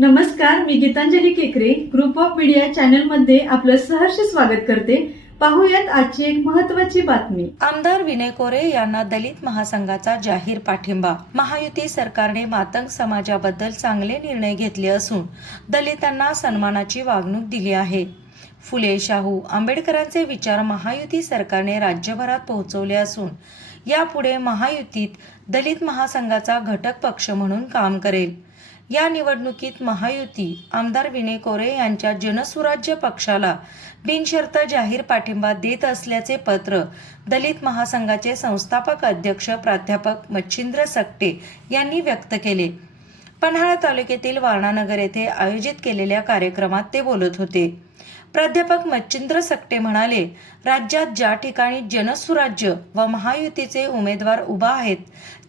नमस्कार मी गीतांजली केकरे. Group of media चॅनलमध्ये आपलं सहर्ष स्वागत करते. पाहूयात आजची एक महत्वाची बातमी. आमदार विनय कोरे यांना दलित महासंघाचा जाहीर पाठिंबा. महायुती सरकारने मातंग समाजाबद्दल चांगले निर्णय घेतले असून दलितांना सन्मानाची वागणूक दिली आहे. फुले शाहू आंबेडकरांचे विचार महायुती सरकारने राज्यभरात पोहोचवले असून यापुढे महायुतीत दलित महासंघाचा घटक पक्ष म्हणून काम करेल. या निवडणुकीत महायुती आमदार विनय कोरे यांच्या जनसुराज्य पक्षाला बिनशर्त जाहीर पाठिंबा देत असल्याचे पत्र दलित महासंघाचे संस्थापक अध्यक्ष प्राध्यापक मच्छिंद्र सकटे यांनी व्यक्त केले. पन्हाळा तालुक्यातील वारणानगर येथे आयोजित केलेल्या कार्यक्रमात ते बोलत होते. प्राध्यापक मच्छिंद्र सकटे म्हणाले राज्यात ज्या ठिकाणी जनसुराज्य व महायुतीचे उमेदवार उभा आहेत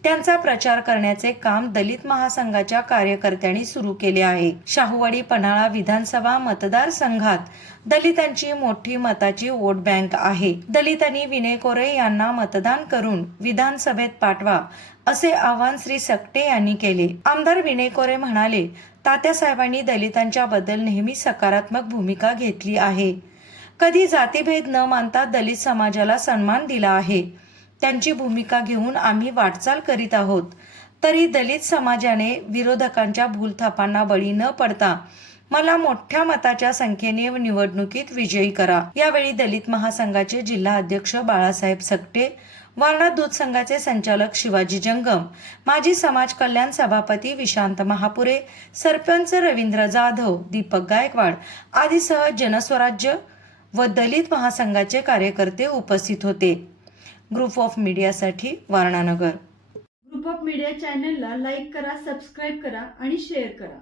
त्यांचा प्रचार करण्याचे काम दलित महासंघाच्या कार्यकर्त्यांनी सुरू केले आहे. शाहूवाडी पन्हाळा विधानसभा मतदारसंघात दलितांची मोठी मताची वोट बँक आहे. दलितांनी विनय कोरे यांना मतदान करून विधानसभेत पाठवा असे आवाहन श्री सकटे यांनी केले. आमदार विनय कोरे म्हणाले तात्यासाहेबांनी दलितांच्या बद्दल नेहमी सकारात्मक भूमिका घेतली आहे. कधी जातीभेद न मानता दलित समाजाला सन्मान दिला आहे. त्यांची भूमिका घेऊन आम्ही वाटचाल करीत आहोत. तरी दलित समाजाने विरोधकांच्या भूलथापांना बळी न पडता मला मोठ्या मताच्या संख्येने निवडणुकीत विजयी करा. यावेळी दलित महासंघाचे जिल्हा अध्यक्ष बाळासाहेब सकटे वारणा दूध संघाचे संचालक शिवाजी जंगम माजी समाज कल्याण सभापती विशांत महापुरे सरपंच रवींद्र जाधव दीपक गायकवाड आदीसह जनस्वराज्य व दलित महासंघाचे कार्यकर्ते उपस्थित होते. ग्रुप ऑफ मीडियासाठी वारणानगर ग्रुप ऑफ मीडिया चॅनलला लाईक करा सबस्क्राईब करा आणि शेअर करा.